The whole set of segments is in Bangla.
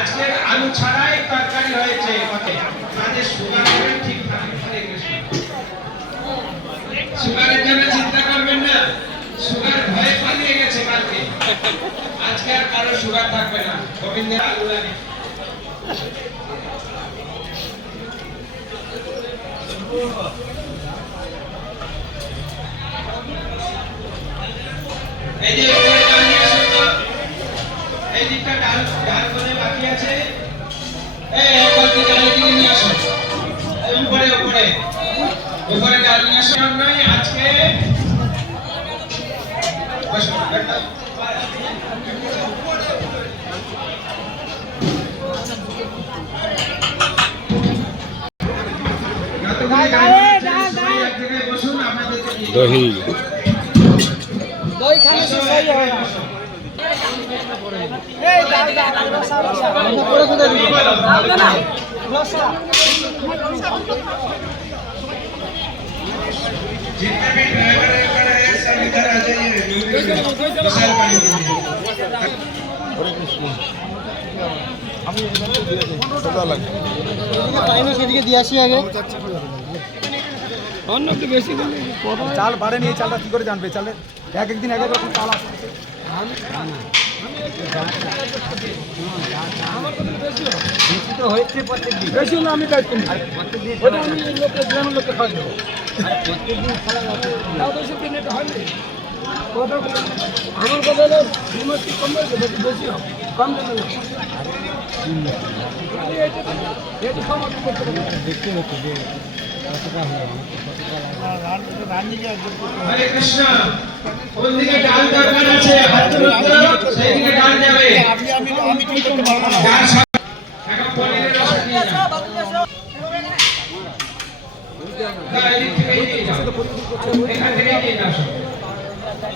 আজকের আলু ছাড়াই তরকারি হয়েছে। ঠিক সুগারের জন্য চিন্তা করবেন না। সুগার ভয়ে পালিয়ে গেছে কালকে। আজকে আর কারও সুগার থাকবে না। গোবিন্দের আলু লাগে। এই যে এবারে টার্মিনেশন নাই আজকে দহি দই। খালে সই হয়। না এই দাদা দাদা রসা রসা কোথায় কোথায় দিবেন রসা চাল বাড়েনি এই চালটা কি করে জানবে? চালের এক একদিন, এক এক রকম চাল আসে বেশি তো হয়েছে প্রত্যেক দিন বেশি হলে আমি দায়িত্ব নিই আমি লোককে, গ্রামের লোককে খাওয়াই দেবো। প্রত্যেক দিন তাও তো সেদিন এটা হয় না। কথা আমার কথা হলো বিমত কম বেশি হবে কম দেবে না করতে দেখতে হচ্ছে যে হরে কৃষ্ণ কোন দিকে ডাল দরকার আছে হাত সেই দিকে ডাল যাবে ডাল সব- এখন পনিরের রস দিয়ে না। এখান থেকেই দিয়ে যাও সব।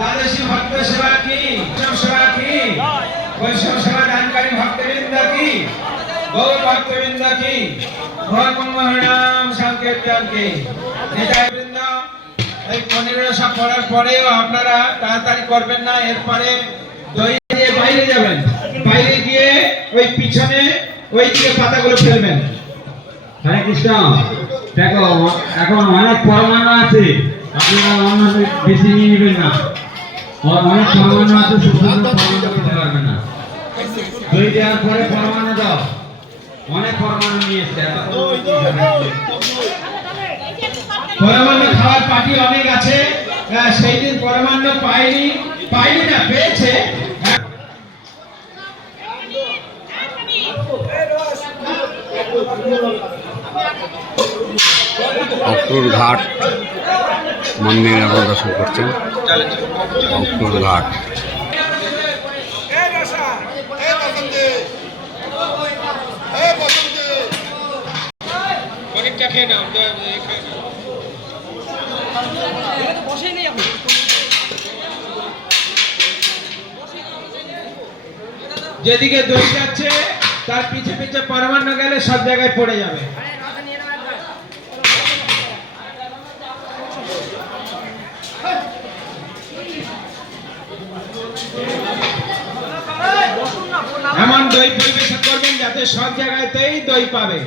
দ্বাদশী ভক্ত সেবা কি? বৈষ্ণব সেবা কি? বৈষ্ণব সেবা দানকারী ভক্তবৃন্দ কি? গৌর ভক্তবৃন্দ কি? ভয় হরিনাম, সংকীর্তন কি? নেতাবৃন্দ এই পনেরো সব করার পরেও আপনারা তাড়াতাড়ি করবেন না, এরপরে দই বাইরে যাবেন। বাইরে গিয়ে ওই পিছনে, ওই দিকে পাতাগুলো ফেলবেন। হরে কৃষ্ণ। দেখো, এখন অনেক পরমাণু আছে। আপনারা অন্য বেশি নিয়ে নেবেন না। অনেক পরমাণু আছে পরমাণু পারবেন না। দই দেওয়ার পরে পরমাণু দাও। অনেক পরমাণু নিয়ে এসছে। পরমাণু পরমান্ন খাওয়ার পার্টি অনেক আছে। সেই দিন পরমান্ন পাইনি পাইনি না পেয়েছে। অক্টোর ঘাট মন্দির আপনারা দর্শন করছেন ঘাট যেদিকে দই যাচ্ছে, তার পিছে পিছে পরমান্ন গেলে সব জায়গায় পড়ে যাবে। এমন দই পরিবেশন করবেন যাতে সব জায়গাতেই দই পাবে।